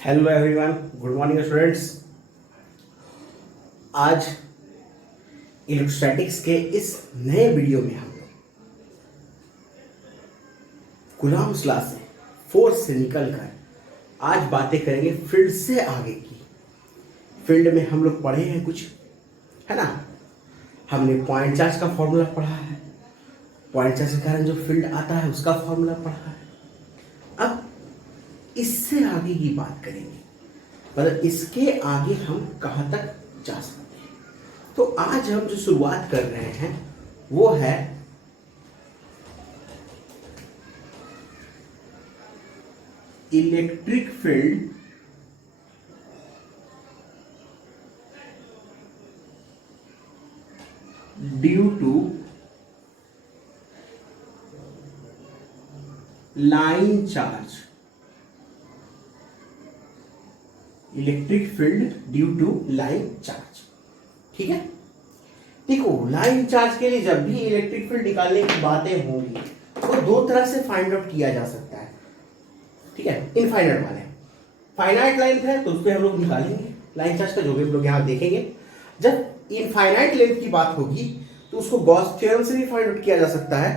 Hello everyone, good morning students. आज electrostatics के इस नए वीडियो में हम लोग कूलॉम्स लॉ से फोर्स से निकलकर आज बातें करेंगे फील्ड से आगे की। फील्ड में हम लोग पढ़े हैं कुछ, है ना। हमने पॉइंट चार्ज का फॉर्मूला पढ़ा है, पॉइंट चार्ज के कारण जो फील्ड आता है उसका फॉर्मूला पढ़ा है। अब इससे आगे की बात करेंगे, मतलब इसके आगे हम कहाँ तक जा सकते हैं। तो आज हम जो शुरुआत कर रहे हैं वो है electric field due to line charge. Electric field due to line charge, ठीक है। देखो, लाइन चार्ज के लिए जब भी इलेक्ट्रिक फील्ड निकालने की बातें होंगी तो दो तरह से फाइंड आउट किया जा सकता है, ठीक है। इनफाइनाइट वाले फाइनाइट लेंथ है तो उस पर हम लोग निकालेंगे लाइन चार्ज का, जो भी हम लोग यहाँ देखेंगे। जब इनफाइनाइट लेंथ की बात होगी तो उसको गॉस थ्योरम से भी फाइंड आउट किया जा सकता है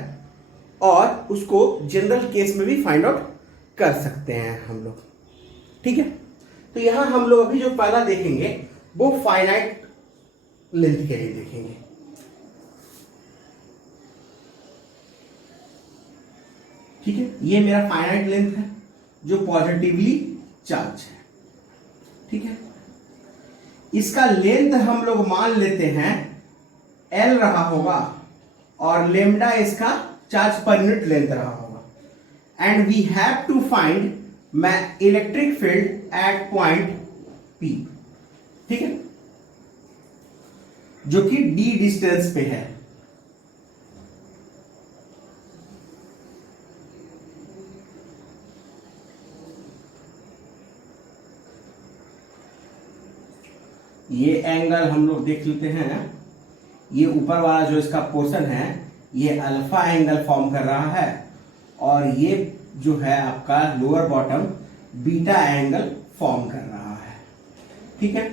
और उसको जनरल केस में भी फाइंड आउट कर सकते हैं हम लोग, ठीक है। तो यहां हम लोग अभी जो पहला देखेंगे वो फाइनाइट लेंथ के लिए देखेंगे। ठीक है, ये मेरा फाइनाइट लेंथ है जो पॉजिटिवली चार्ज है, ठीक है। इसका लेंथ हम लोग मान लेते हैं L रहा होगा और लेमडा इसका चार्ज पर यूनिट लेंथ रहा होगा। And we have to find electric field at point P, ठीक है, जो कि D डिस्टेंस पे है। ये एंगल हम लोग देख लेते हैं, ये ऊपर वाला जो इसका पोर्शन है ये अल्फा एंगल फॉर्म कर रहा है और ये जो है आपका lower bottom beta angle form कर रहा है, ठीक है।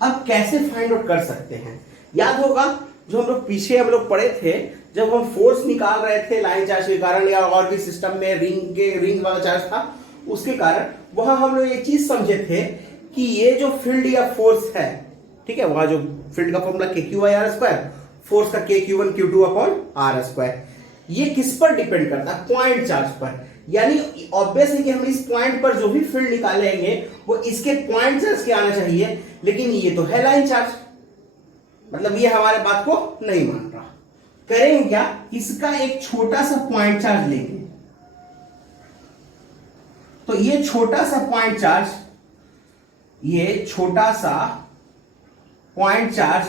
अब कैसे फाइंड आउट कर सकते हैं, याद होगा जो हम लोग पीछे हम लोग पढ़े थे जब हम फोर्स निकाल रहे थे लाइन चार्ज के कारण या और भी सिस्टम में रिंग वाला चार्ज था उसके कारण, वहां हम लोग एक चीज समझे थे कि ये जो फील्ड या फोर्स है, ठीक है, वहां जो फील्ड का फॉर्मूला KQ/R², फोर्स का KQ1 Q2 अपॉन R², ये किस पर डिपेंड करता है, पॉइंट चार्ज पर। यानी ऑब्वियस है कि हम इस पॉइंट पर जो भी फील्ड निकालेंगे वो इसके पॉइंट चार्ज के आना चाहिए, लेकिन ये तो है लाइन चार्ज, मतलब ये हमारे बात को नहीं मान रहा। करेंगे क्या, इसका एक छोटा सा पॉइंट चार्ज लेंगे। तो ये छोटा सा पॉइंट चार्ज, ये छोटा सा पॉइंट चार्ज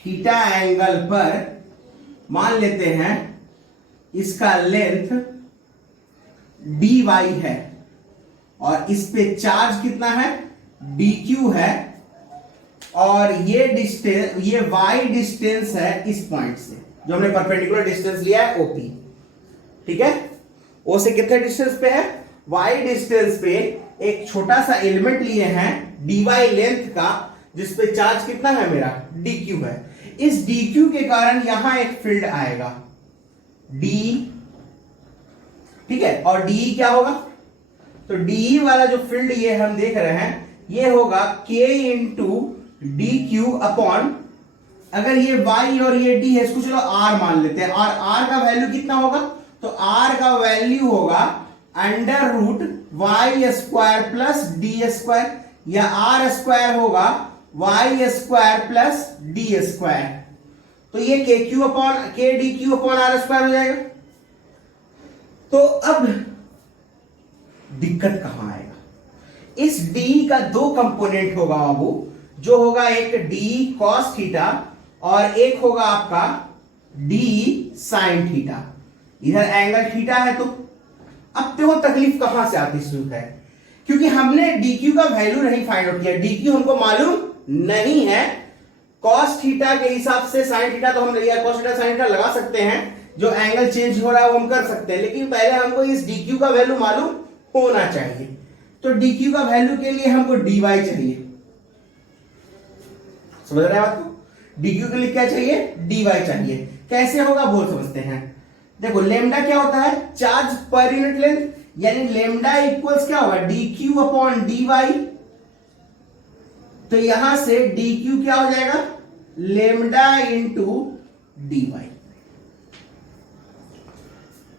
थीटा एंगल पर मान लेते हैं इसका लेंथ dy है और इस पे चार्ज कितना है, dq है, और ये डिस्टेंस, ये y डिस्टेंस है इस पॉइंट से जो हमने परपेंडिकुलर डिस्टेंस लिया है OP, ठीक है। O से कितने डिस्टेंस पे है, y डिस्टेंस पे एक छोटा सा एलिमेंट लिए हैं dy लेंथ का, जिसपे चार्ज कितना है मेरा, dq है। इस dq के कारण यहां एक फील्ड आएगा d, ठीक है, और de क्या होगा, तो de वाला जो फील्ड ये हम देख रहे हैं ये होगा k इंटू dq अपॉन, अगर ये y और ये d है इसको चलो r मान लेते हैं, और r का वैल्यू कितना होगा, तो r का वैल्यू होगा under root y² plus d², या r² होगा y² प्लस d², तो ये kq upon k dq upon r² हो जाएगा। तो अब दिक्कत कहां आएगा, इस d का दो कंपोनेंट होगा बाबू, जो होगा एक d cos थीटा और एक होगा आपका d sin थीटा। इधर एंगल थीटा है, तो अब देखो तकलीफ कहां से आती शुरू है, क्योंकि हमने dq का वैल्यू नहीं फाइंड आउट किया, dq हमको मालूम नहीं है। cos थीटा के हिसाब से sin थीटा तो हम cos थीटा sin थीटा लगा सकते हैं, जो एंगल चेंज हो रहा है वो हम कर सकते हैं, लेकिन पहले हमको इस dq का वैल्यू मालूम होना चाहिए। तो dq का वैल्यू के लिए हमको dy चाहिए। समझ रहे हैं बात को? dq के लिए क्या चाहिए? dy चाहिए। कैसे होगा बोल समझते हैं। देखो लेमडा क्या होता है? चार्ज पर यूनिट लेंथ, यानी लेमडा इक्वल्स क्या होगा? dq upon dy। तो यहां से dq क्या हो जाएगा? Lambda into dy।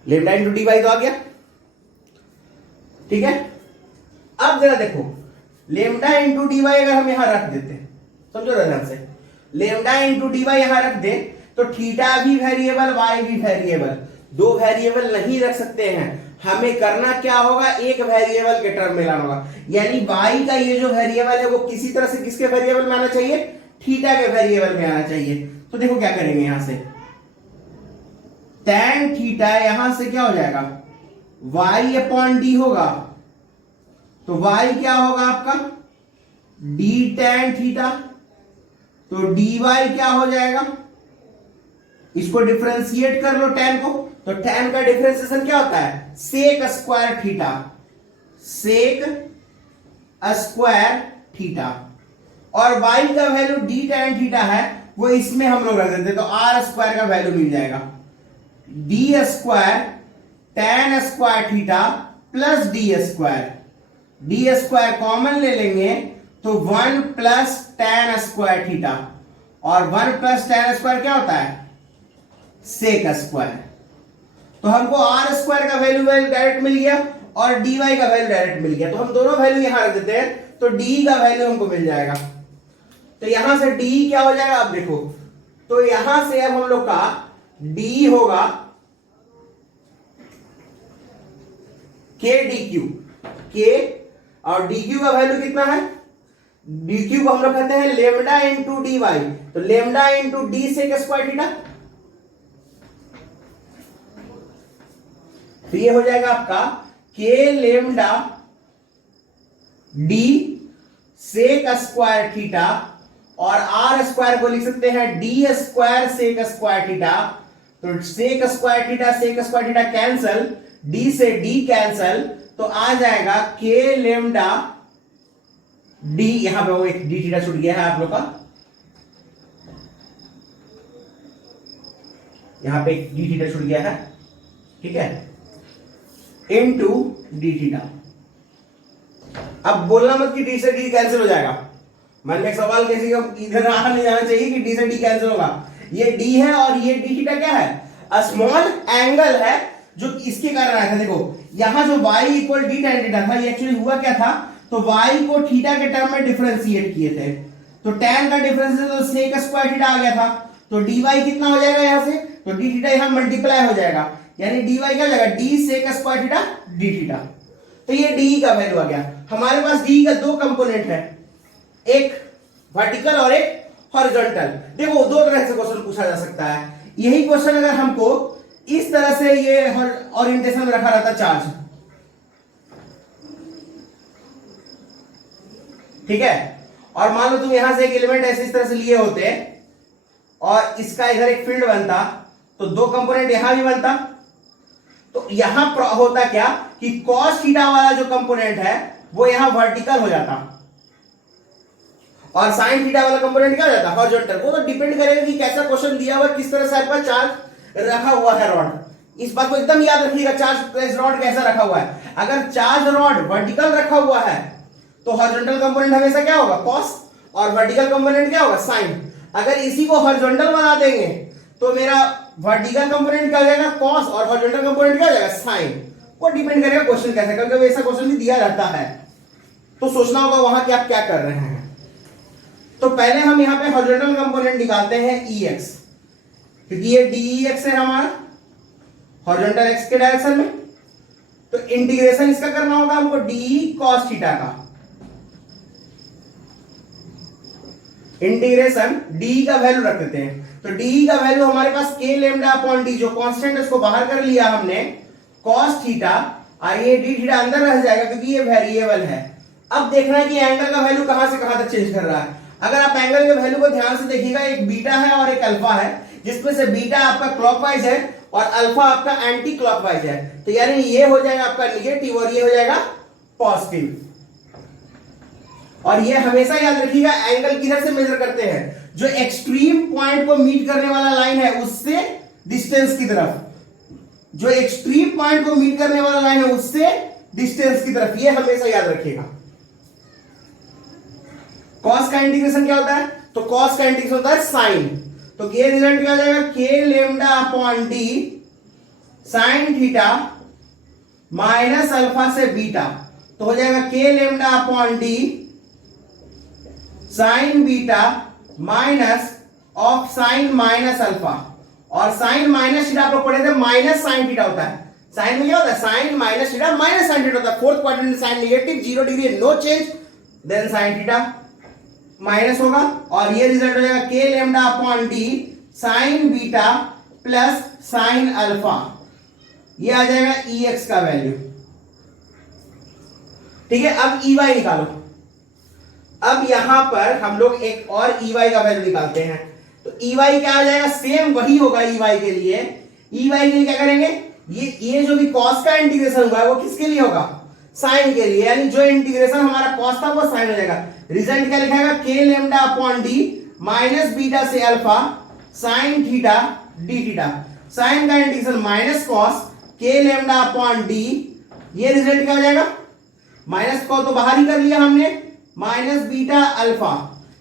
Lambda into dy तो आ गया, ठीक है। अब जरा देखो, लेमडा इंटू dy अगर हम यहां रख देते हैं, समझो ध्यान से, लेमडा इंटू dy यहां रख दे तो थीटा भी वेरिएबल, y भी वेरिएबल, दो वेरिएबल नहीं रख सकते हैं। हमें करना क्या होगा? एक वेरिएबल के टर्म में लाना होगा, यानी y का ये जो वेरिएबल है वो किसी तरह से किसके वेरिएबल में आना चाहिए? थीटा के वेरिएबल में आना चाहिए। तो देखो क्या करेंगे, यहां से tan थीटा यहां से क्या हो जाएगा? y अपॉन डी होगा, तो y क्या होगा आपका? d tan theta. तो dy क्या हो जाएगा? इसको डिफरेंशिएट कर लो tan को, तो tan का डिफरेंशिएशन क्या होता है? Sec square theta, sec square theta. और y का वैल्यू d tan थीटा है, वो इसमें हम लोग रख देते, तो r स्क्वायर का वैल्यू मिल जाएगा, d square tan square theta plus d square. d square common ले लेंगे तो 1 प्लस tan स्क्वायर थीटा, और 1 प्लस tan स्क्वायर क्या होता है? Sec square. तो हमको r स्क्वायर का वैल्यू डायरेक्ट मिल गया और dy का वैल्यू डायरेक्ट मिल गया, तो हम दोनों वैल्यू यहां रख देते हैं, तो d का वैल्यू हमको मिल जाएगा। तो यहां से d क्या हो जाएगा? अब देखो, तो यहां से अब हम लोग का d होगा k dq, k, और dq का वैल्यू कितना है? dq को हम लोग कहते हैं लेमडा इंटू dy, तो lambda into D sec square theta. तो ये हो जाएगा आपका k lambda D sec square theta, और r स्क्वायर को लिख सकते हैं D square sec square theta. तो sec square theta cancel, d से d कैंसल, तो आ जाएगा k लेमडा d, यहां पे वो एक d थीटा छूट गया है आप लोग का, यहां पे एक d थीटा छूट गया है, ठीक है, इनटू d थीटा। अब बोलना मत कि d से d कैंसिल हो जाएगा, मन में एक सवाल किसी को इधर आ नहीं जाना चाहिए कि d से d कैंसिल होगा। ये d है और ये d थीटा क्या है? स्मॉल एंगल है जो इसके कारण आया था। देखो यहां जो y equal D tan theta था, ये एक्चुअली हुआ क्या था? तो y को थीटा के टर्म में डिफरेंशिएट किए थे, तो tan का डिफरेंशिएशन तो सेक स्क्वायर थीटा आ गया था, तो dy कितना हो जाएगा यहां से? तो d थीटा यहां मल्टीप्लाई हो जाएगा, यानी dy क्या हो जाएगा? d sec square theta d theta. तो ये d का वैल्यू आ गया। हमारे पास d का दो कंपोनेंट है, एक वर्टिकल और एक हॉरिजॉन्टल। देखो दो तरह से क्वेश्चन पूछा जा सकता है। यही क्वेश्चन अगर हमको इस तरह से ये ओरिएंटेशन में रखा रहता चार्ज, ठीक है, और मान लो तुम यहां से एक एलिमेंट ऐसे इस तरह से लिए होते और इसका इधर एक फील्ड बनता, तो दो कंपोनेंट यहां भी बनता, तो यहां होता क्या कि cos थीटा वाला जो कंपोनेंट है वो यहां वर्टिकल हो जाता और sin थीटा वाला कंपोनेंट क्या हो जाता? हॉरिजॉन्टल। वो तो डिपेंड करेगा कि कैसा क्वेश्चन दिया हुआ, किस तरह से आपका चार्ज रखा हुआ है रॉड। इस बात को एकदम याद रखिएगा, चार्ज रॉड कैसा रखा हुआ है। अगर चार्ज रॉड वर्टिकल रखा हुआ है तो हॉरिजॉन्टल कंपोनेंट हमेशा क्या होगा? cos, और वर्टिकल कंपोनेंट क्या होगा? sin। अगर इसी को हॉरिजॉन्टल बना देंगे तो मेरा वर्टिकल कंपोनेंट क्या हो जाएगा? cos, और हॉरिजॉन्टल कंपोनेंट क्या हो जाएगा? sin। वो डिपेंड करेगा क्वेश्चन कैसे, क्योंकि ऐसा क्वेश्चन भी दिया रहता है, तो सोचना होगा वहां कि आप क्या कर रहे हैं। तो पहले हम यहां पे हॉरिजॉन्टल कंपोनेंट निकालते हैं EX, क्योंकि ये DEX है हमारा हॉरिजॉन्टल एक्स के डायरेक्शन में, तो इंटीग्रेशन इसका करना होगा हमको DE cos थीटा का। इंटीग्रेशन DE का वैल्यू रख देते हैं, तो DE का वैल्यू हमारे पास k लेमडा अपॉन d, जो कांस्टेंट है उसको बाहर कर लिया हमने, cos थीटा, और ये d थीटा अंदर रह जाएगा क्योंकि ये वेरिएबल है। अब देखना है कि एंगल का वैल्यू कहां से कहां तक चेंज कर रहा है। अगर आप एंगल के वैल्यू को ध्यान से देखिएगा, एक बीटा है और एक अल्फा है, जिसमें से बीटा आपका क्लॉकवाइज है और अल्फा आपका एंटी क्लॉकवाइज है, तो यानी ये हो जाएगा आपका निगेटिव और ये हो जाएगा पॉजिटिव। और ये हमेशा याद रखिएगा एंगल किधर से मेजर करते हैं, जो एक्सट्रीम पॉइंट को मीट करने वाला लाइन है उससे डिस्टेंस की तरफ, जो एक्सट्रीम पॉइंट को मीट करने वाला लाइन है उससे डिस्टेंस की तरफ, ये हमेशा याद रखिएगा। कॉस का इंटीग्रेशन क्या होता है, तो कॉस का इंटीग्रेशन होता है साइन, तो ये रिजल्ट क्या हो जाएगा, K lambda upon D sign theta minus alpha से बीटा, तो हो जाएगा K lambda upon D sine beta minus of sine minus alpha, और साइन माइनस थीटा आप लोग पढ़े थे माइनस साइन थीटा होता है, साइन में क्या होता है, sine minus theta minus sine theta होता है, फोर्थ क्वाड्रेंट में sine negative 0 degree no change, then sine theta minus होगा, और ये रिजल्ट हो जाएगा K lambda upon D sine beta plus sine alpha, ये आ जाएगा ई एक्स का वैल्यू। ठीक है, अब ई वाई निकालो। अब यहां पर हम लोग एक और ई वाई का वैल्यू निकालते हैं, तो ई वाई क्या आ जाएगा, सेम वही होगा ई वाई के लिए। ई वाई के लिए क्या करेंगे, ये जो भी कॉस का इंटीग्रेशन हुआ है वो किसके लिए होगा, साइन के लिए, यानी जो इंटीग्रेशन हमारा कॉस था वो साइन हो जाएगा। रिजल्ट क्या लिखाएगा, K lambda upon D minus beta से alpha sine theta D theta, sine का integration minus cos K lambda upon D, ये रिजल्ट क्या हो जाएगा, माइनस को तो बाहर ही कर लिया हमने, माइनस बीटा अल्फा,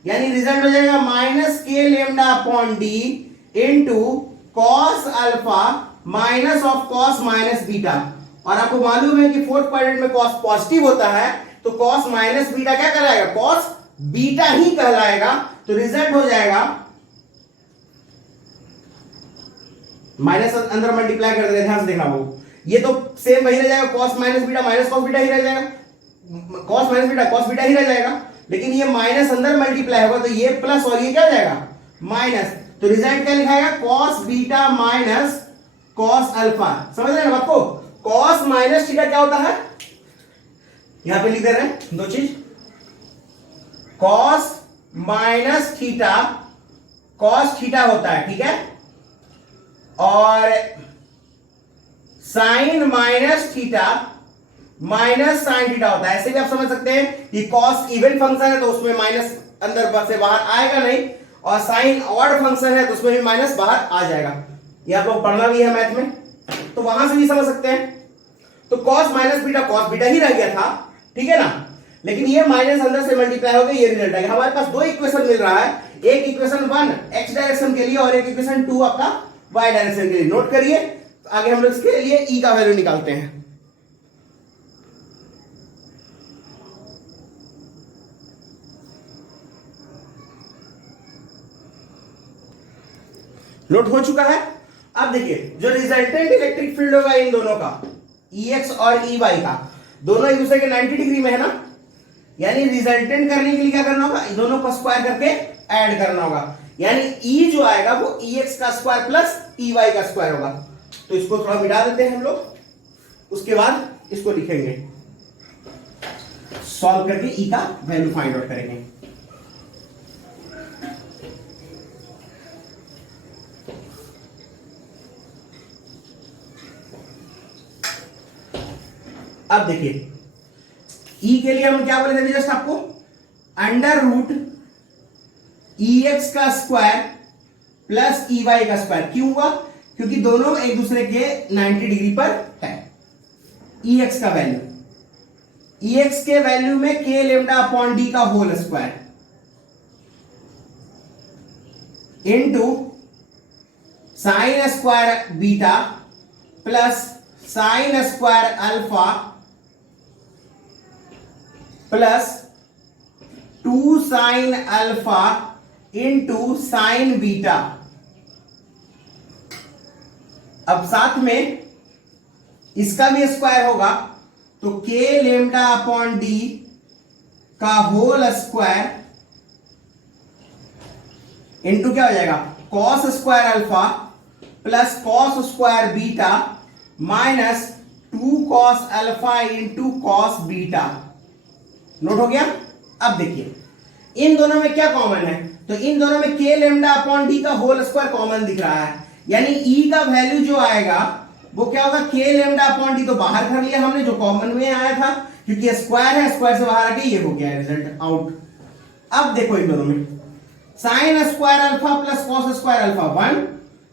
यानी रिजल्ट हो जाएगा माइनस के lambda upon D into cos alpha minus of cos minus beta, और आपको मालूम है कि फोर्थ क्वाड्रेंट में कॉस पॉजिटिव होता है, तो कॉस माइनस बीटा क्या कहलाएगा, कॉस बीटा ही कहलाएगा, तो रिजल्ट हो जाएगा माइनस अंदर मल्टीप्लाई कर देते, ध्यान से देखना वो, ये तो सेम वही रह जाएगा, cos minus beta minus cos beta ही रह जाएगा, cos minus beta cos beta ही रह जाएगा, लेकिन ये माइनस अंदर मल्टीप्लाई होगा तो ये प्लस और ये क्या हो जाएगा माइनस, तो रिजल्ट क्या लिखाएगा, cos beta minus cos alpha, समझ रहे हैं ना बात को, कॉस माइनस थीटा क्या होता है, यहां पे लिख दे रहे हैं दो चीज, cos minus theta cos theta होता है, ठीक है, और sine minus theta minus sine theta होता है। ऐसे भी आप समझ सकते हैं कि कॉस इवन फंक्शन है तो उसमें माइनस अंदर से बाहर आएगा नहीं, और साइन ऑड फंक्शन है तो उसमें भी माइनस बाहर आ जाएगा, ये आप लोग पढ़ना भी है मैथ में, तो वहां से भी समझ सकते हैं। तो cos minus beta cos beta ही रह गया था, ठीक है ना, लेकिन ये माइनस अंदर से मल्टीप्लाई हो गया, ये रिजल्ट आएगा। हमारे पास दो इक्वेशन मिल रहा है, एक इक्वेशन 1 एक्स डायरेक्शन के लिए और एक इक्वेशन 2 आपका वाई डायरेक्शन के लिए। नोट करिए, आगे हम लोग इसके लिए ई का वैल्यू निकालते हैं। नोट हो चुका है। अब देखिए जो रिजल्टेंट इलेक्ट्रिक फील्ड होगा इन दोनों का, ई एक्स और ई वाई का, दोनों एक दूसरे के 90 डिग्री में है ना, यानी रिजल्टेंट करने के लिए क्या करना होगा, दोनों को स्क्वायर करके ऐड करना होगा, यानी ई जो आएगा वो ई एक्स का स्क्वायर प्लस ई वाई का स्क्वायर होगा। तो इसको थोड़ा मिटा देते हैं हम लोग, उसके बाद इसको लिखेंगे, सॉल्व करके ई का वैल्यू फाइंड आउट करेंगे। अब देखिए ई के लिए हम क्या बोले थे जस्ट आपको, अंडर रूट ई एक्स का स्क्वायर प्लस ई वाई का स्क्वायर। क्यों हुआ, क्योंकि दोनों एक दूसरे के 90 डिग्री पर है। ई एक्स का वैल्यू, ई एक्स के वैल्यू में के लेमडा अपॉन डी का whole square into sine square beta plus sine square alpha plus 2 sine alpha into sine beta. अब साथ में इसका भी स्क्वायर होगा, तो के लेमडा अपॉन डी का होल स्क्वायर इंटू क्या हो जाएगा, cos square alpha plus cos square beta minus 2 cos alpha into cos beta. Note हो गया। अब देखिए इन दोनों में क्या कॉमन है, तो इन दोनों में के लेमडा अपॉन डी का होल स्क्वायर कॉमन दिख रहा है, यानी ई का वैल्यू जो आएगा वो क्या होगा, के लेमडा अपॉन डी तो बाहर कर लिया हमने, जो कॉमन में आया था, क्योंकि स्क्वायर है, स्क्वायर से बाहर आके ये हो गया रिजल्ट आउट। अब देखो इन दोनों में, sign square alpha plus cos square alpha 1,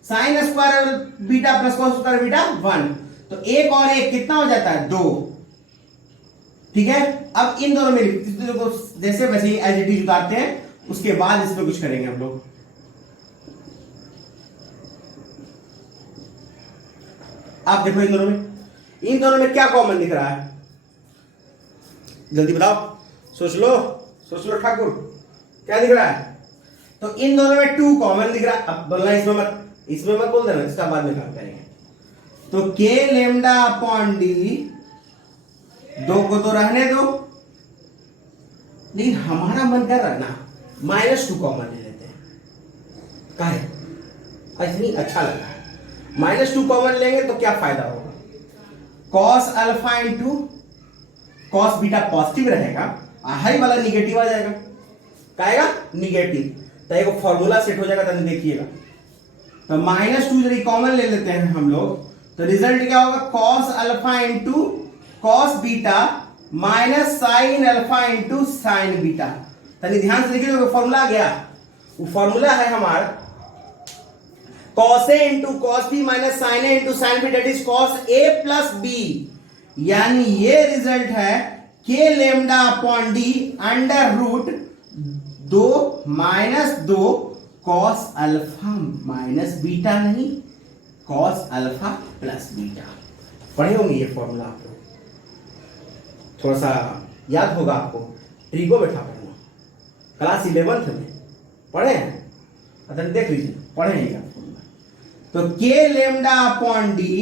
sign square beta plus cos square beta 1, तो एक और एक कितना हो जाता है, 2। ठीक है, अब इन दोनों में जैसे वैसे ही एज इट इज उतारते हैं, उसके बाद इसमें कुछ करेंगे हम लोग। आप देखो इन दोनों में क्या कॉमन दिख रहा है, जल्दी बताओ, सोच लो ठाकुर, क्या दिख रहा है? तो इन दोनों में 2 कॉमन दिख रहा है। अब बोलना इसमें मत बोल देना, इसका बाद में काम करेंगे। तो के लेमडा अपॉन डी, 2 को तो रहने दो, लेकिन हमारा मन कर रहा ना -2 कॉमन ले लेते हैं, काहे इतनी अच्छा लगा है। -2 कॉमन लेंगे तो क्या फायदा होगा, cos alpha into cos beta positive रहेगा, हाई वाला निगेटिव आ जाएगा, क्या आएगा, निगेटिव। तो एक फॉर्मूला सेट हो जाएगा, तभी देखिएगा। तो -2 यदि कॉमन ले लेते हैं हम लोग, तो रिजल्ट क्या होगा, cos alpha into cos beta minus sign alpha into sine beta. तनी ध्यान से देखिए, वो फॉर्मूला आ गया, वो फॉर्मूला है हमारा cos A into cos B minus sine A into sine B, that is cos A plus B. यानी ये रिजल्ट है K lambda upon D under root 2 cos alpha minus beta, नहीं कॉस अल्फा प्लस बीटा। पढ़े होंगे ये formula आप लोग, थोड़ा सा याद होगा आपको, ट्रिगोमेट्री पढ़ना क्लास 11th में पढ़े हैं, अतः देख लीजिए, पढ़े हैं आप फॉर्मूला। तो के लेमडा अपॉन डी,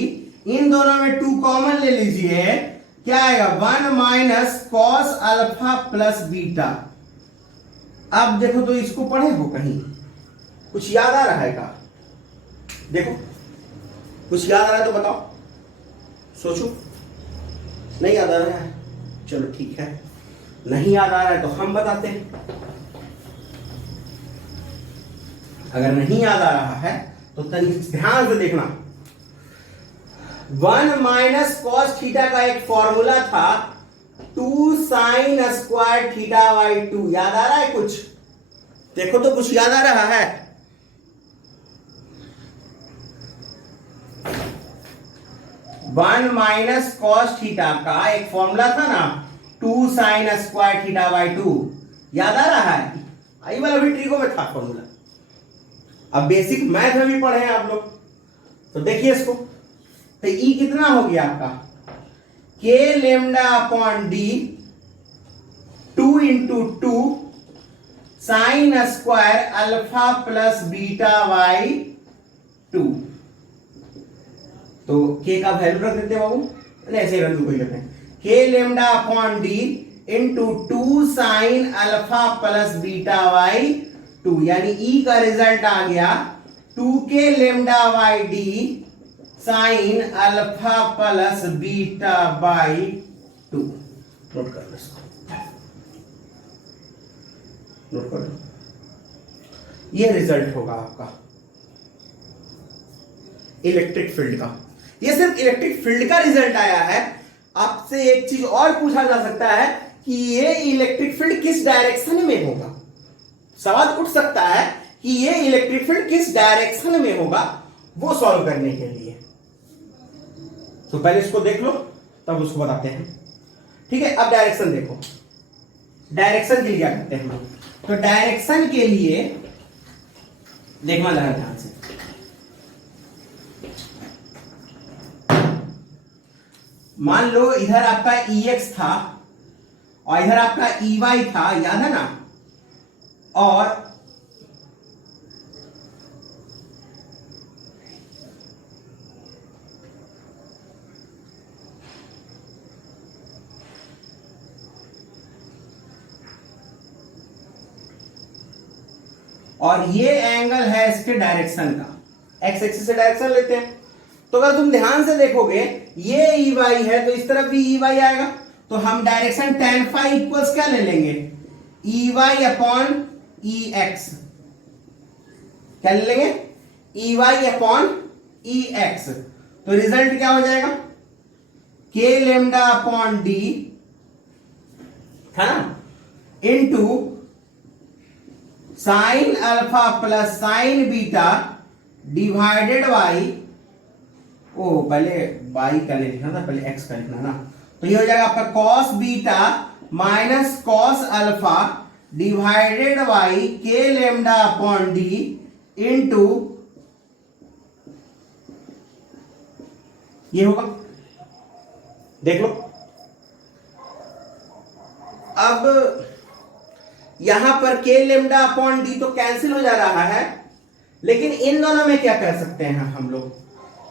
इन दोनों में 2 कॉमन ले लीजिए, क्या आएगा, 1 minus cos alpha plus beta. अब देखो तो इसको पढ़े हो कहीं, कुछ याद आ रहा है का, देखो कुछ याद आ रहा है तो बताओ, सोचो। नहीं याद आ रहा है, चलो ठीक है, नहीं याद आ रहा है तो हम बताते हैं। अगर नहीं याद आ रहा है तो ध्यान से देखना, 1 माइनस कॉस थीटा का एक फॉर्मूला था 2 साइन स्क्वायर थीटा बाई 2, याद आ रहा है कुछ? देखो तो कुछ याद आ रहा है? 1 माइनस कॉस थीटा का एक फॉर्मूला था ना 2 साइन स्क्वायर थीटा बाई 2, याद आ रहा है? आई वाला भी ट्रिको में था फॉर्मूला। अब बेसिक मैथ में भी पढ़े हैं आप लोग, तो देखिए इसको, तो ई कितना हो गया आपका, के lambda upon D 2 into 2 sign square alpha plus beta by 2। तो के का वैल्यू रख देते बाबू, ऐसे ही रख दो, कोई करते हैं, के lambda upon D into 2 sine alpha plus beta by 2, यानी ई का रिजल्ट आ गया 2k lambda by D sign alpha plus beta by 2। Note कर लो इसको, नोट कर लो, ये रिजल्ट होगा आपका इलेक्ट्रिक फील्ड का। ये सिर्फ इलेक्ट्रिक फील्ड का रिजल्ट आया है। आपसे एक चीज और पूछा जा सकता है कि ये इलेक्ट्रिक फील्ड किस डायरेक्शन में होगा, सवाल उठ सकता है कि ये इलेक्ट्रिक फील्ड किस डायरेक्शन में होगा, वो सॉल्व करने के लिए। तो पहले इसको देख लो, तब उसको बताते हैं, ठीक है? अब डायरेक्शन देखो, डायरेक्शन के लिए क्या करते हैं हम, तो डायरेक्शन के लिए देखना जरा ध्यान से, मान लो इधर आपका EX था और इधर आपका EY था, याद है ना? और ये एंगल है इसके डायरेक्शन का, एक्स एक्सिस से डायरेक्शन लेते हैं। तो अगर तुम ध्यान से देखोगे ये EY है तो इस तरफ भी EY आएगा, तो हम डायरेक्शन tan फाई इक्वल्स क्या ले लेंगे, EY अपॉन EX, क्या ले लेंगे, EY अपॉन EX। तो रिजल्ट क्या हो जाएगा, के लेमडा अपॉन डी था ना, into sine alpha plus sine beta divided by, ओ पहले बाई का लिखना था, पहले एक्स का लिखना ना, तो ये हो जाएगा आपका cos beta minus cos alpha divided by के लेमडा अपॉन डी इंटू, ये होगा, देख लो। अब यहां पर के लेमडा अपॉन डी तो कैंसिल हो जा रहा है, लेकिन इन दोनों में क्या कर सकते हैं हम लोग,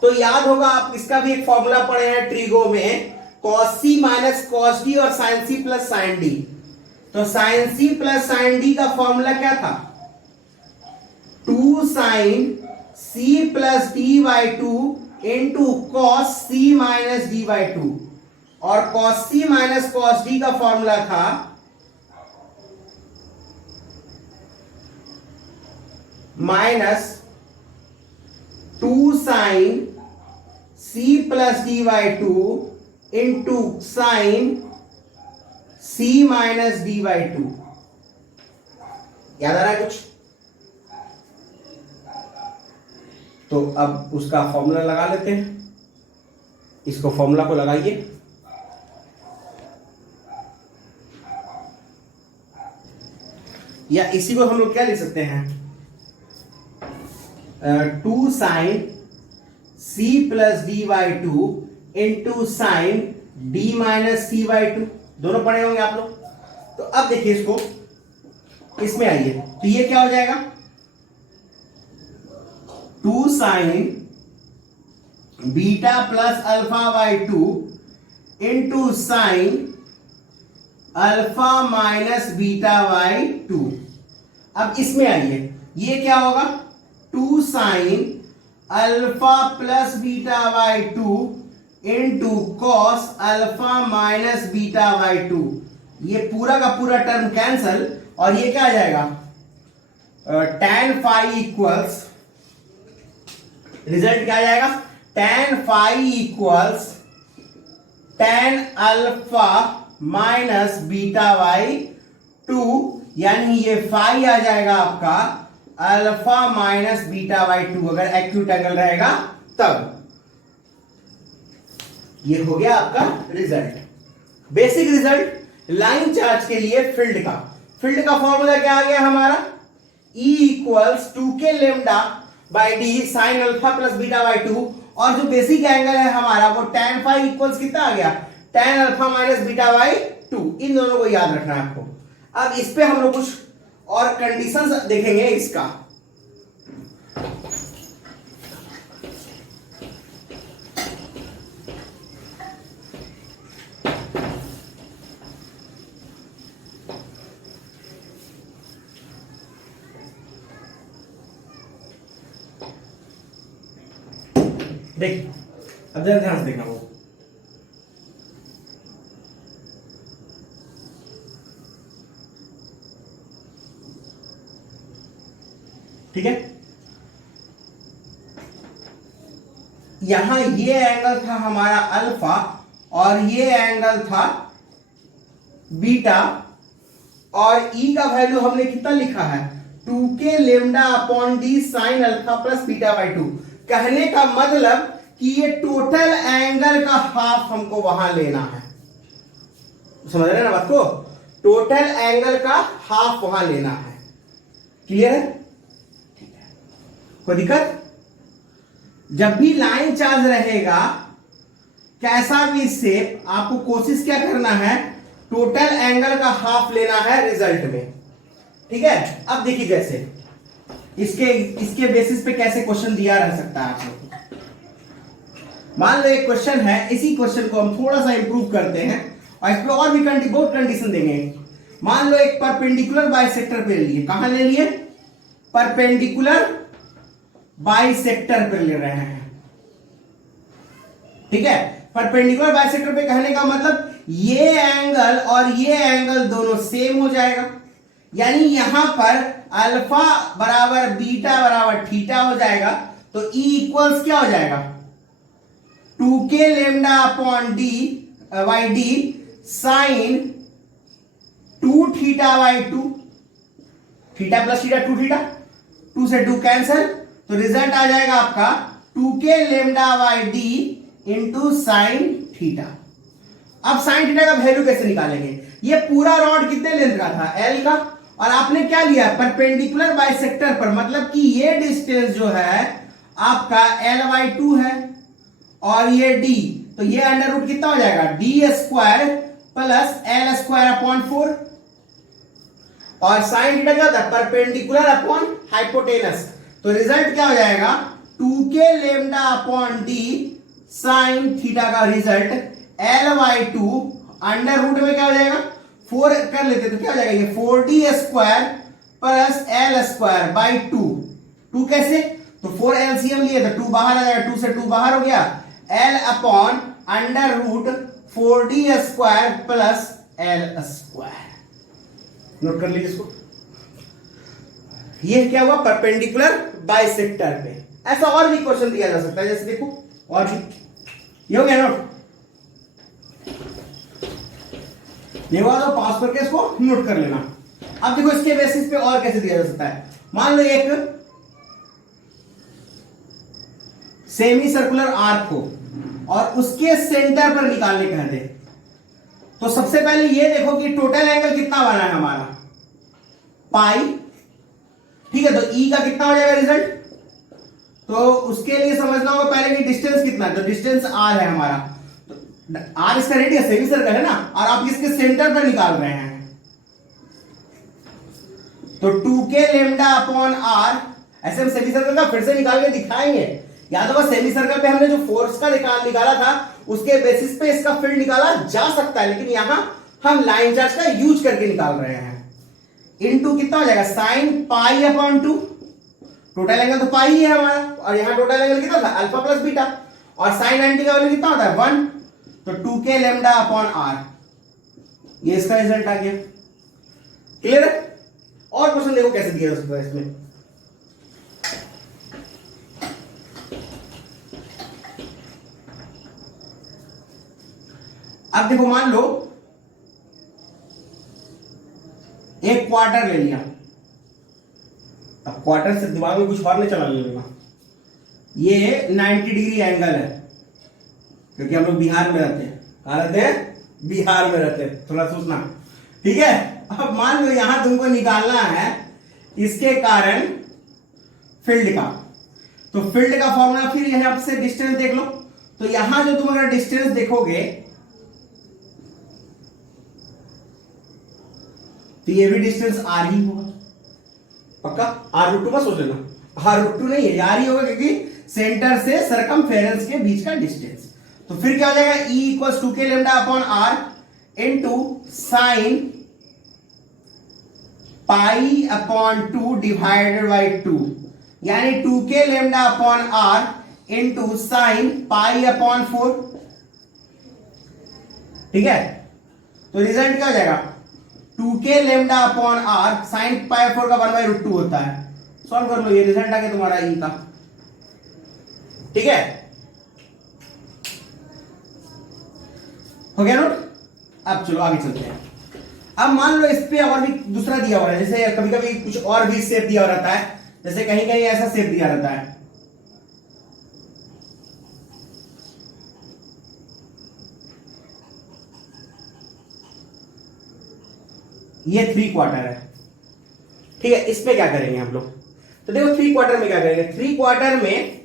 तो याद होगा आप इसका भी एक फॉर्मूला पढ़े हैं ट्रिगो में, cos c minus cos d और sin c plus sin d। तो sin c plus sin d का फॉर्मूला क्या था, 2 sin c plus d by 2 into cos c minus d by 2, और cos c minus cos d का formula था minus 2 sin c plus D by 2 into sign c minus D by 2। याद आ रहा है कुछ, तो अब उसका फॉर्मूला लगा लेते हैं, इसको फॉर्मूला को लगाइए, या इसी को हम लोग क्या लिख सकते हैं, 2 sine c plus D by 2 into sine d minus C by 2, दोनों पढ़े होंगे आप लोग। तो अब देखिए इसको, इसमें आइए, तो ये क्या हो जाएगा, 2 sign beta plus alpha by 2 into sine alpha minus beta by 2। अब इसमें आइए, ये क्या होगा, 2 sine alpha plus beta by 2 into cos alpha minus beta by 2, ये पूरा का पूरा टर्म कैंसल, और ये क्या आ जाएगा, tan फाई इक्वल्स, रिजल्ट क्या आ जाएगा, tan phi equals tan alpha minus beta by 2, यानी ये फाई आ जाएगा आपका अल्फा माइनस बीटा बाई 2, अगर एक्यूट एंगल रहेगा तब। ये हो गया आपका result, basic result line charge के लिए फील्ड का। फील्ड का फॉर्मूला क्या आ गया हमारा, E equals 2k lambda by D sign alpha plus beta by 2, और जो बेसिक एंगल है हमारा वो tan फाई इक्वल्स कितना आ गया, tan alpha minus beta by 2। इन दोनों को याद रखना है आपको। अब इस पे हम लोग कुछ और कंडीशंस देखेंगे इसका। देख, अब जरा ध्यान से देखना वो, ठीक है, यहां ये एंगल था हमारा अल्फा और ये एंगल था बीटा, और ई का वैल्यू हमने कितना लिखा है, 2k lambda upon D sign alpha plus beta by 2। कहने का मतलब कि ये टोटल एंगल का हाफ हमको वहां लेना है, समझ रहे हैं ना बात को, टोटल एंगल का हाफ वहां लेना है। क्लियर है, ठीक है, कोई दिक्कत। जब भी लाइन चार्ज रहेगा कैसा भी शेप, आपको कोशिश क्या करना है, टोटल एंगल का हाफ लेना है रिजल्ट में, ठीक है। अब देखिए जैसे इसके बेसिस पे कैसे क्वेश्चन दिया रह सकता है आप लोग। मान लो एक क्वेश्चन है, इसी क्वेश्चन को हम थोड़ा सा इंप्रूव करते हैं और इस पे और भी बहुत कंडीशन देंगे। मान लो एक परपेंडिकुलर बाइसेक्टर पे ले लिए, कहां ले लिए, परपेंडिकुलर बाइसेक्टर पे ले रहे हैं, ठीक है। परपेंडिकुलर बाइसेक्टर पे कहने का मतलब ये एंगल और ये एंगल दोनों सेम हो जाएगा, यानी यहां पर अल्फा बराबर बीटा बराबर थीटा हो जाएगा, तो E इक्वल्स क्या हो जाएगा, 2k lambda upon D by D sine 2 theta by 2, theta plus theta 2 theta, 2 से 2 कैंसल, तो रिजल्ट आ जाएगा आपका 2k lambda by D into sine theta. अब साइन थीटा का वैल्यू कैसे निकालेंगे? ये पूरा रॉड कितने लेंथ का था? L का, और आपने क्या लिया? परपेंडिकुलर बाइसेक्टर पर, मतलब कि ये डिस्टेंस जो है आपका L/2 है और ये D, तो ये अंडर रूट कितना हो जाएगा? D² प्लस L² अपॉन 4, और साइन थीटा क्या होता है? परपेंडिकुलर अपॉन हाइपोटेनस, तो रिजल्ट क्या हो जाएगा? 2k lambda upon D sine theta का रिजल्ट L/2 अंडर रूट में क्या हो जाएगा? 4 कर लेते तो क्या हो जाएगा? ये 4d² प्लस L² बाई 2, 2 कैसे? तो 4 LCM लिए तो 2 बाहर आ जाएगा, 2 से 2 बाहर हो गया, L upon under root 4d² plus L²। Note कर लीजिए इसको। ये क्या हुआ? परपेंडिकुलर बाइसेक्टर पे। ऐसा और भी क्वेश्चन दिया जा सकता है, जैसे देखो और भी, ये हो गया नोट। ये हुआ तो पास करके इसको नोट कर लेना। अब देखो इसके बेसिस पे और कैसे दिया जा सकता है। मान लो एक सेमी सर्कुलर आर्क को और उसके सेंटर पर निकालने कहते हैं, तो सबसे पहले ये देखो कि टोटल एंगल कितना बना है हमारा? पाई, ठीक है। तो ई का कितना हो जाएगा रिजल्ट? तो उसके लिए समझना होगा पहले कि डिस्टेंस कितना है, तो डिस्टेंस आर है हमारा, तो आर इसका रेडियस सेमी सर्कल है ना, और आप इसके सेंटर पर निकाल रहे हैं, तो 2k लेमडा अपॉन आर, ऐसे हम सेमी सर्कल का फिर से निकाल के दिखाएंगे। या तो सेमी सर्कल पे हमने जो फोर्स का निकाला था उसके बेसिस पे इसका फील्ड निकाला जा सकता है, लेकिन यहां हम लाइन चार्ज का यूज करके निकाल रहे हैं। इनटू कितना हो जाएगा? Sign pi upon 2, total angle तो पाई ही है हमारा, और यहां टोटल एंगल कितना था? अल्फा प्लस बीटा, और साइन 90 का वैल्यू कितना होता है? 1, तो 2k लेमडा अपॉन आर, ये इसका रिजल्ट आ गया। क्लियर है? और क्वेश्चन देखो कैसे दिया जा सकता है इसमें। अब देखो मान लो एक क्वार्टर ले लिया, अब क्वार्टर से दिमाग में कुछ और नहीं चला लेगा, ये 90 डिग्री एंगल है, क्योंकि हम लोग बिहार में रहते हैं। कहां रहते हैं? बिहार में रहते हैं, थोड़ा सोचना, ठीक है। अब मान लो यहां तुमको निकालना है इसके कारण फील्ड का, तो फील्ड का फॉर्मूला फिर यहां से डिस्टेंस देख लो, तो यहां जो तुम अगर डिस्टेंस देखोगे तो ये भी डिस्टेंस आर ही होगा, पक्का। R√2 मत सोच लेना, R√2 नहीं है, आर ही होगा, क्योंकि सेंटर से सरकमफेरेंस के बीच का डिस्टेंस। तो फिर क्या हो जाएगा? E equal 2k lambda upon R into sine pi upon 2 divided by 2, यानी 2k lambda upon R into sine pi upon 4, ठीक है। तो रिजल्ट क्या हो जाएगा? 2k lambda upon R sine pi 4 का 1/√2 होता है। सॉल्व कर लो, ये रिजल्ट आ गया तुम्हारा ई का, ठीक है। हो गया नोट? अब चलो आगे चलते हैं। अब मान लो इस पे और भी दूसरा दिया हुआ है, जैसे कभी कभी कुछ और भी शेप दिया रहता है, जैसे कहीं कहीं ऐसा शेप दिया रहता है, ये 3 क्वार्टर है, ठीक है। इस पे क्या करेंगे हम लोग? तो देखो 3 क्वार्टर में क्या करेंगे? 3 क्वार्टर में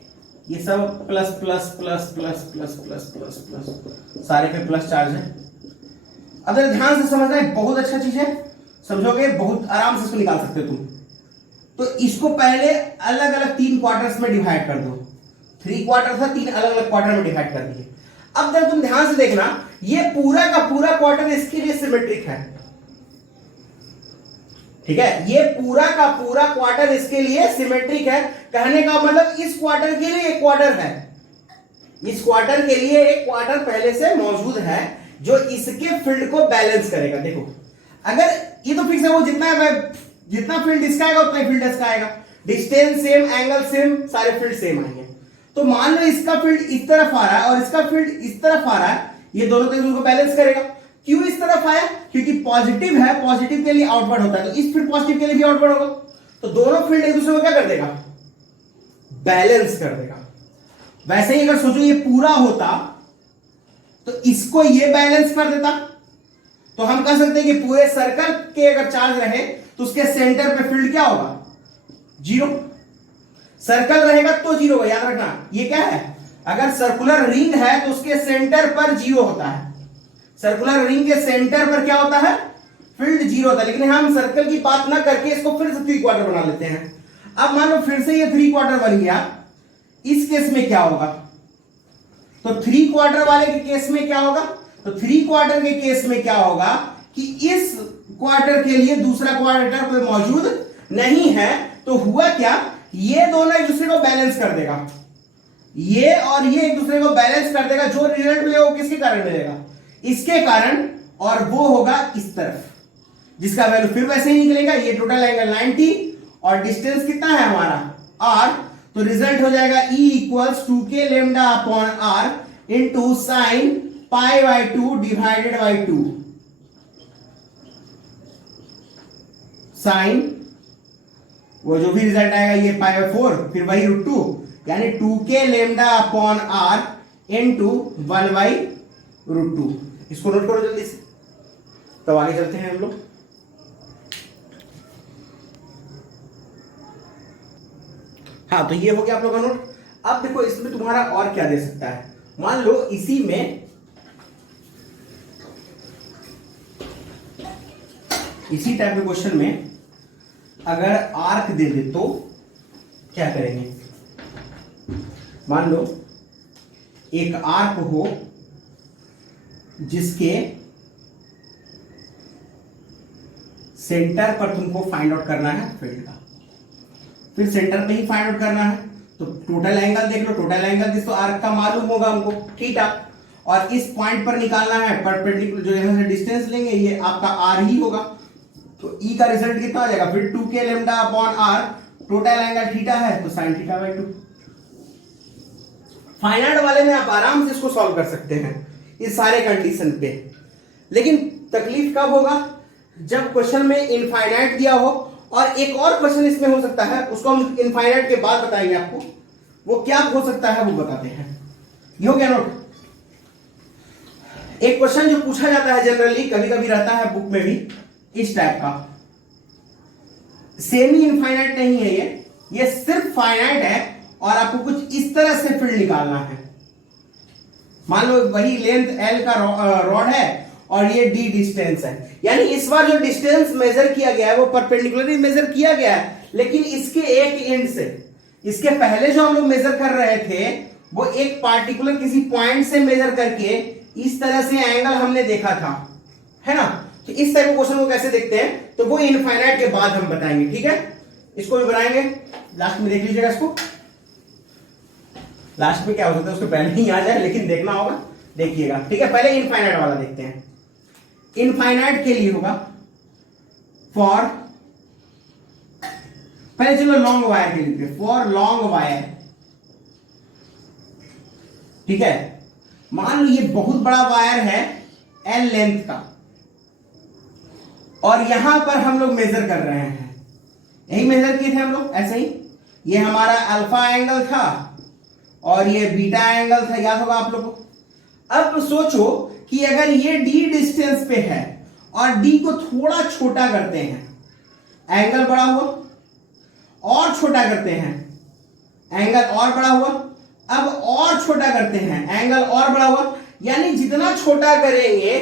ये सब plus plus plus plus plus plus plus plus, सारे पे प्लस चार्ज है। अब ध्यान से समझना है, बहुत अच्छा चीज है, समझोगे बहुत आराम से इसको निकाल सकते हो तुम। तो इसको पहले अलग अलग 3 क्वार्टर्स में डिवाइड कर दो, 3 क्वार्टर था, 3 अलग अलग क्वार्टर में डिवाइड कर दिए। अब जब तुम ध्यान से देखना, ये पूरा का पूरा क्वार्टर इसके लिए सिमेट्रिक है, ठीक है। ये पूरा का पूरा क्वार्टर इसके लिए सिमेट्रिक है, कहने का मतलब इस क्वार्टर के लिए एक क्वार्टर है, इस क्वार्टर के लिए एक क्वार्टर पहले से मौजूद है जो इसके फील्ड को बैलेंस करेगा। देखो अगर ये तो फिक्स है, वो जितना फील्ड इसका आएगा उतना फील्ड इसका आएगा, डिस्टेंस सेम, एंगल सेम, सारे फील्ड सेम आएंगे। तो मान लो इसका फील्ड इस तरफ आ रहा है और इसका फील्ड इस तरफ आ रहा है, ये दोनों तरफ उनको बैलेंस करेगा। क्यों इस तरफ आया? क्योंकि पॉजिटिव है, पॉजिटिव के लिए आउटवर्ड होता है, तो इस फील्ड पॉजिटिव के लिए भी आउटवर्ड होगा, तो दोनों फील्ड एक दूसरे को क्या कर देगा? बैलेंस कर देगा। वैसे ही अगर सोचो ये पूरा होता तो इसको ये बैलेंस कर देता, तो हम कह सकते हैं कि पूरे सर्कल के अगर चार्ज रहे तो उसके सेंटर पे फील्ड क्या होगा? जीरो। सर्कल रहेगा तो जीरो होगा, याद रखना। ये क्या है? अगर सर्कुलर रिंग है तो उसके सेंटर पर जीरो होता है। सर्कुलर रिंग के सेंटर पर क्या होता है? फील्ड जीरो होता है। लेकिन हम सर्कल की बात ना करके इसको फिर से 3/4 बना लेते हैं। अब मान लो फिर से ये 3/4 बन गया, इस केस में क्या होगा? तो 3/4 वाले के केस में क्या होगा? तो 3/4 के केस में क्या होगा कि इस क्वार्टर के लिए दूसरा क्वार्टर कोई मौजूद नहीं है, तो हुआ क्या? ये दोनों एक दूसरे को बैलेंस कर देगा, ये और ये एक दूसरे को बैलेंस कर देगा। जो रिजल्ट मिलेगा वो किसके कारण मिलेगा? इसके कारण, और वो होगा इस तरफ, जिसका वैल्यू फिर वैसे ही निकलेगा। ये टोटल एंगल 90 और डिस्टेंस कितना है हमारा? r। तो रिजल्ट हो जाएगा E equals 2k lambda upon r into sine π/2 divided by 2 sine, वो जो भी रिजल्ट आएगा ये π/4 फिर वही √2, यानी 2k lambda upon r into 1/√2। इसको नोट करो जल्दी से, तो आगे चलते हैं हम लोग। हाँ, तो ये हो गया आप लोग का नोट। अब देखो इसमें तुम्हारा और क्या दे सकता है। मान लो इसी में इसी टाइप के क्वेश्चन में अगर आर्क दे दे तो क्या करेंगे? मान लो एक आर्क हो जिसके सेंटर पर तुमको फाइंड आउट करना है फील्ड का, फिर सेंटर पे ही फाइंड आउट करना है। तो टोटल एंगल देख लो, टोटल एंगल जिस तो आर्क का मालूम होगा हमको, थीटा, और इस पॉइंट पर निकालना है परपेंडिकुलर, जो यहां से डिस्टेंस लेंगे ये आपका आर ही होगा। तो ई का रिजल्ट कितना आ जाएगा? फिर 2k lambda upon R, total angle theta है तो साइन θ/2। फाइनाइट वाले में आप आराम से इसको सॉल्व कर सकते हैं इस सारे कंडीशन पे। लेकिन तकलीफ कब होगा? जब क्वेश्चन में इनफाइनाइट दिया हो, और एक और क्वेश्चन इसमें हो सकता है, उसको हम इनफाइनाइट के बाद बताएंगे आपको, वो क्या हो सकता है वो बताते हैं। ये हो गया नोट। एक क्वेश्चन जो पूछा जाता है जनरली, कभी कभी रहता है बुक में भी इस टाइप का, सेमी इनफाइनाइट नहीं है ये सिर्फ फाइनाइट है और आपको कुछ इस तरह से फील्ड निकालना है। मान लो वही लेंथ L का रॉड है और ये D डिस्टेंस है, यानी इस बार जो डिस्टेंस मेजर किया गया है वो परपेंडिकुलरली मेजर किया गया है, लेकिन इसके एक एंड से, इसके पहले जो हम लोग मेजर कर रहे थे वो एक पार्टिकुलर किसी पॉइंट से मेजर करके इस तरह से एंगल हमने देखा था, है ना। तो इस टाइप के क्वेश्चन को कैसे देखते हैं तो वो इनफाइनाइट के बाद हम बताएंगे, ठीक है। इसको भी बनाएंगे, लास्ट में देख लीजिएगा इसको। लास्ट में क्या हो सकता है उसको पहले ही आ जाए, लेकिन देखना होगा, देखिएगा, ठीक है। पहले इनफाइनाइट वाला देखते हैं। इनफाइनाइट के लिए होगा फॉर, पहले चलो लॉन्ग वायर के लिए, फॉर लॉन्ग वायर, ठीक है। मान लो ये बहुत बड़ा वायर है L लेंथ का, और यहां पर हम लोग मेजर कर रहे हैं, यही मेजर किए थे हम लोग ऐसे ही। ये हमारा अल्फा एंगल था और ये बीटा एंगल था, याद होगा आप लोगों को। अब सोचो कि अगर ये D डिस्टेंस पे है और D को थोड़ा छोटा करते हैं, एंगल बड़ा हुआ, और छोटा करते हैं, एंगल और बड़ा हुआ, अब और छोटा करते हैं, एंगल और बड़ा हुआ, यानी जितना छोटा करेंगे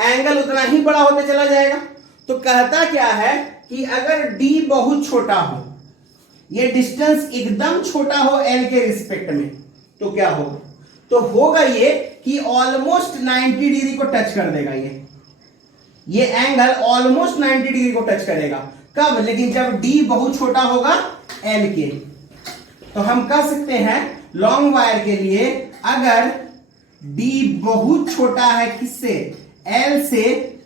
एंगल उतना ही बड़ा होते चला जाएगा। तो कहता क्या है कि अगर D बहुत छोटा हो, ये डिस्टेंस एकदम छोटा हो L के रिस्पेक्ट में, तो क्या होगा? तो होगा ये कि ऑलमोस्ट 90 डिग्री को टच कर देगा, ये एंगल ऑलमोस्ट 90 डिग्री को टच करेगा। कब? लेकिन जब D बहुत छोटा होगा L के। तो हम कह सकते हैं लॉन्ग वायर के लिए, अगर D बहुत छोटा है किससे? L से,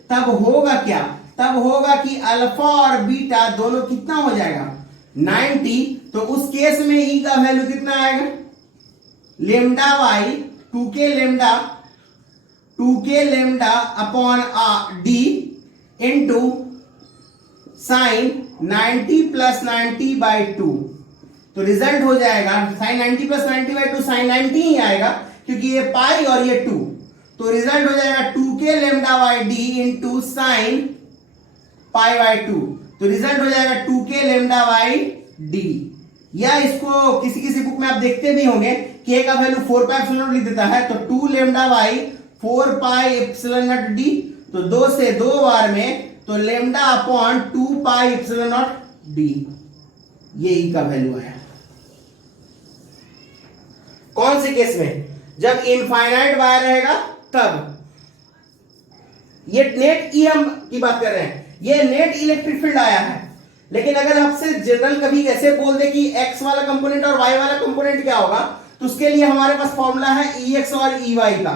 तब होगा क्या? तब होगा कि अल्फा और बीटा दोनों कितना हो जाएगा? 90। तो उस केस में E का वैल्यू कितना आएगा? Lambda y 2k lambda upon D into sine 90 plus 90/2। तो रिजल्ट हो जाएगा साइन 90 प्लस 90/2, साइन 90 ही आएगा क्योंकि ये पाई और ये 2। तो रिजल्ट हो जाएगा 2k lambda y D into sine π/2। तो रिजल्ट हो जाएगा 2k लेमडा वाई डी। या इसको किसी किसी बुक में आप देखते भी होंगे k का वैल्यू 4π लिख देता है, तो 2 लेमडा वाई 4πε0 डी। तो 2 से 2 बार में तो लेमडा अपॉन 2πε0 डी, ये ई का वैल्यू आया। कौन से केस में? जब इनफाइनाइट वायर रहेगा तब। ये नेट ई हम की बात कर रहे हैं, ये नेट इलेक्ट्रिक फील्ड आया है। लेकिन अगर आपसे जनरल कभी कैसे बोल दे कि एक्स वाला कंपोनेंट और वाई वाला कंपोनेंट क्या होगा, तो उसके लिए हमारे पास फॉर्मूला है ई एक्स और ई वाई का।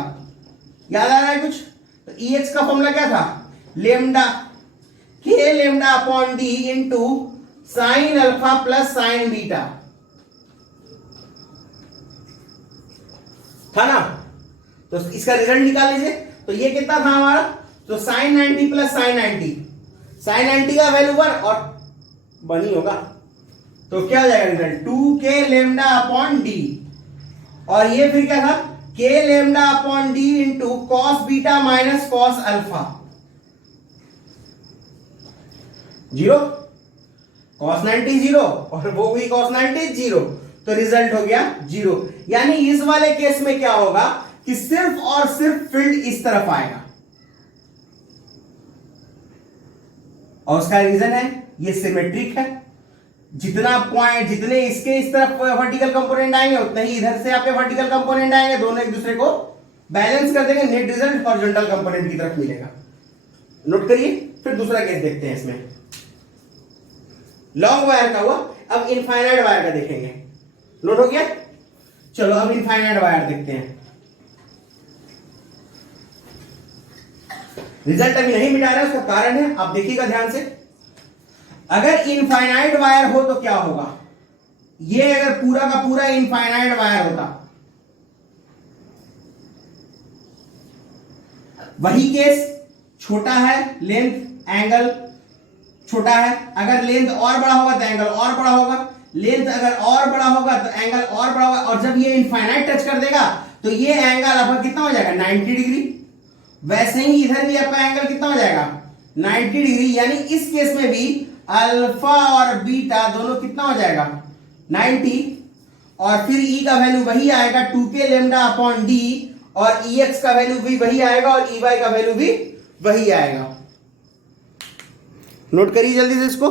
याद आ रहा है कुछ? तो ई एक्स का फॉर्मूला क्या था? लेमडा के lambda upon D into sine alpha plus sine beta था ना। तो इसका रिजल्ट निकाल लीजिए। तो ये कितना था हमारा? तो साइन 90 प्लस साइन 90, साइन 90 का वैल्यू 1 और 1 ही होगा। तो क्या हो जाएगा result? 2k lambda upon D, और ये फिर क्या था? k lambda upon D into cos beta minus cos alpha. 0 cos 90 0 और वो भी cos 90 0। तो रिजल्ट हो गया 0। यानी इस वाले केस में क्या होगा कि सिर्फ और सिर्फ फील्ड इस तरफ आएगा, और उसका रीजन है ये सिमेट्रिक है। जितना पॉइंट, जितने इसके इस तरफ वर्टिकल कंपोनेंट आएंगे उतने ही इधर से आपके वर्टिकल कंपोनेंट आएंगे, दोनों एक दूसरे को बैलेंस कर देंगे, नेट रिजल्ट हॉरिजॉन्टल कंपोनेंट की तरफ मिलेगा। नोट करिए। फिर दूसरा केस देखते हैं। इसमें लॉन्ग वायर का हुआ, अब इनफाइनाइट वायर का देखेंगे। नोट हो गया? चलो अब इनफाइनाइट वायर देखते हैं। रिजल्ट अभी नहीं मिटा रहे, उसका कारण है, आप देखिएगा ध्यान से। अगर इनफाइनाइट वायर हो तो क्या होगा? ये अगर पूरा का पूरा इनफाइनाइट वायर होता, वही केस, छोटा है लेंथ, एंगल छोटा है। अगर लेंथ और बड़ा होगा तो एंगल और बड़ा होगा, लेंथ अगर और बड़ा होगा तो एंगल और बड़ा होगा। और जब ये इनफाइनाइट टच कर देगा तो ये एंगल आपका कितना हो जाएगा? 90 डिग्री। वैसे ही इधर भी आपका एंगल कितना हो जाएगा? 90 डिग्री। यानी इस केस में भी अल्फा और बीटा दोनों कितना हो जाएगा? 90। और फिर ई का वैल्यू वही आएगा 2k लेमडा अपॉन डी, और ई एक्स का वैल्यू भी वही आएगा और ई वाई का वैल्यू भी वही आएगा। नोट करिए जल्दी से इसको।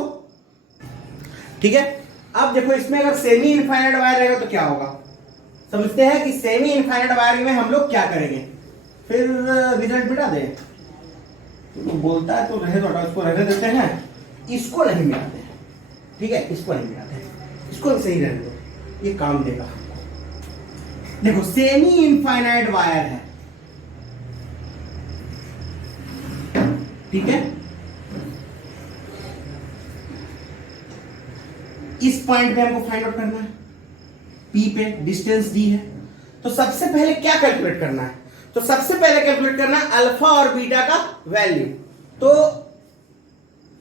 ठीक है। अब देखो इसमें अगर सेमी इनफाइनाइट वायर रहेगा तो क्या होगा? समझते हैं कि सेमी इनफाइनाइट वायर में हम लोग क्या करेंगे। फिर रिजल्ट मिटा दें तो बोलता है तो रहे दो, उसको रहने देते हैं, इसको नहीं मिटाते हैं। ठीक है, इसको नहीं मिटाते हैं, इसको सही रहने दो, ये काम देगा। देखो सेमी इनफाइनाइट वायर है, ठीक है। इस पॉइंट पे हमको फाइंड आउट करना है, P पे डिस्टेंस D है। तो सबसे पहले क्या कैलकुलेट करना है? तो सबसे पहले कैलकुलेट करना है अल्फा और बीटा का वैल्यू। तो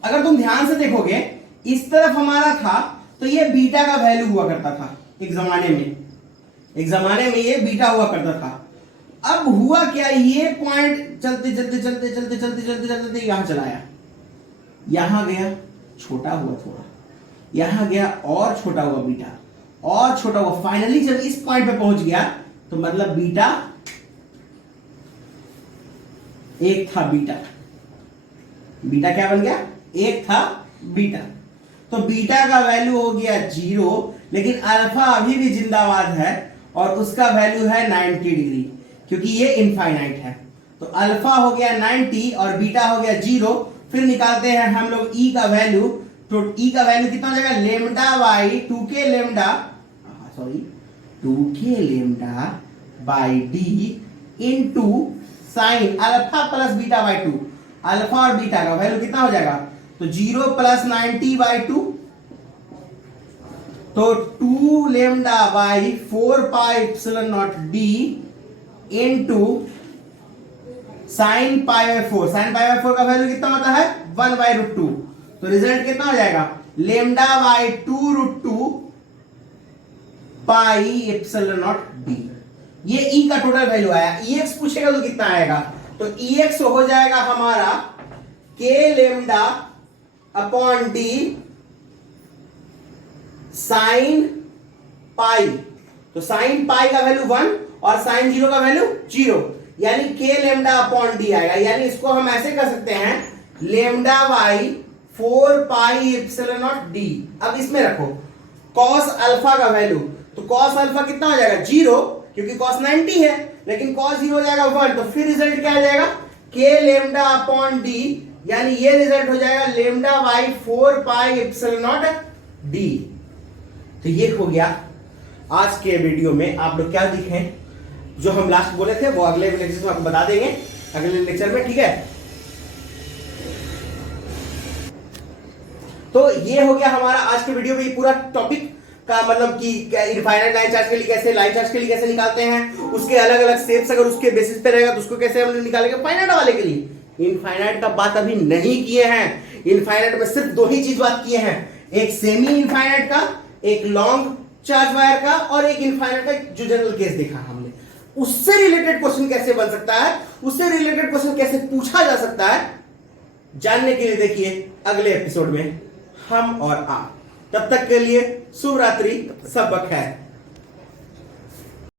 अगर तुम ध्यान से देखोगे, इस तरफ हमारा था तो ये बीटा का वैल्यू हुआ करता था एक जमाने में ये बीटा हुआ करता था। अब हुआ क्या, ये पॉइंट चलते चलते यहां चलाया, यहां गया, छोटा हुआ थोड़ा, यहां गया और छोटा हुआ बीटा, और छोटा हुआ, फाइनली जब इस पॉइंट पे पहुंच गया तो मतलब बीटा एक था। बीटा क्या बन गया? एक था बीटा। तो बीटा का वैल्यू हो गया 0, लेकिन अल्फा अभी भी जिंदाबाद है और उसका वैल्यू है 90 डिग्री, क्योंकि ये इनफाइनाइट है। तो अल्फा हो गया 90 और बीटा हो गया 0। फिर निकालते हैं हम लोग ई का वैल्यू। तो ई का वैल्यू कितना हो जाएगा? Lambda by 2k lambda by D into sine alpha plus beta by 2। Alpha और बीटा का वैल्यू कितना हो जाएगा? तो 0 प्लस 90/2 तो 2 lambda by 4 pi epsilon naught D into sine pi by 4। Sine pi by 4 का वैल्यू कितना होता है 1 बाई रूट 2। तो रिजल्ट कितना हो जाएगा lambda by 2 root 2 pi epsilon naught D. ये ई का टोटल वैल्यू आया। ईएक्स पूछेगा तो कितना आएगा, तो ईएक्स हो जाएगा हमारा के lambda upon D sine pi. तो साइन पाई का वैल्यू 1 और साइन 0 का वैल्यू 0, यानी के लेमडा अपॉन डी आएगा। यानी इसको हम ऐसे कर सकते हैं lambda by 4 pi epsilon naught D. अब इसमें रखो कॉस अल्फा का वैल्यू, तो कॉस अल्फा कितना हो जाएगा 0, क्योंकि कॉस 90 है, लेकिन कॉस 0 हो जाएगा 1। तो फिर रिजल्ट क्या आ जाएगा के लेमडा अपॉन डी, यानी ये रिजल्ट हो जाएगा lambda by 4 pi epsilon naught D. तो ये हो गया आज के वीडियो में। आप लोग क्या दिखे जो हम लास्ट बोले थे वो अगले लेक्चर में आपको बता देंगे, अगले लेक्चर में, ठीक है। तो ये हो गया हमारा आज के वीडियो में ये पूरा टॉपिक का, मतलब कि इनफाइनाइट लाइन चार्ज के लिए कैसे, लाइन चार्ज के लिए कैसे निकालते हैं, उसके अलग अलग स्टेप्स अगर उसके बेसिस पे रहेगा तो उसको कैसे हम निकालेंगे फाइनाइट वाले के लिए। इनफाइनाइट का बात अभी नहीं किए हैं। इनफाइनाइट में सिर्फ 2 ही चीज बात किए हैं, एक सेमी इनफाइनाइट का, एक लॉन्ग चार्ज वायर का, और एक इनफाइनाइट का जो जनरल केस देखा हमने। उससे रिलेटेड क्वेश्चन कैसे बन सकता है, उससे रिलेटेड क्वेश्चन कैसे पूछा जा सकता है, जानने के लिए देखिए अगले एपिसोड में हम और आप। तब तक के लिए शुभ रात्रि, सबक है।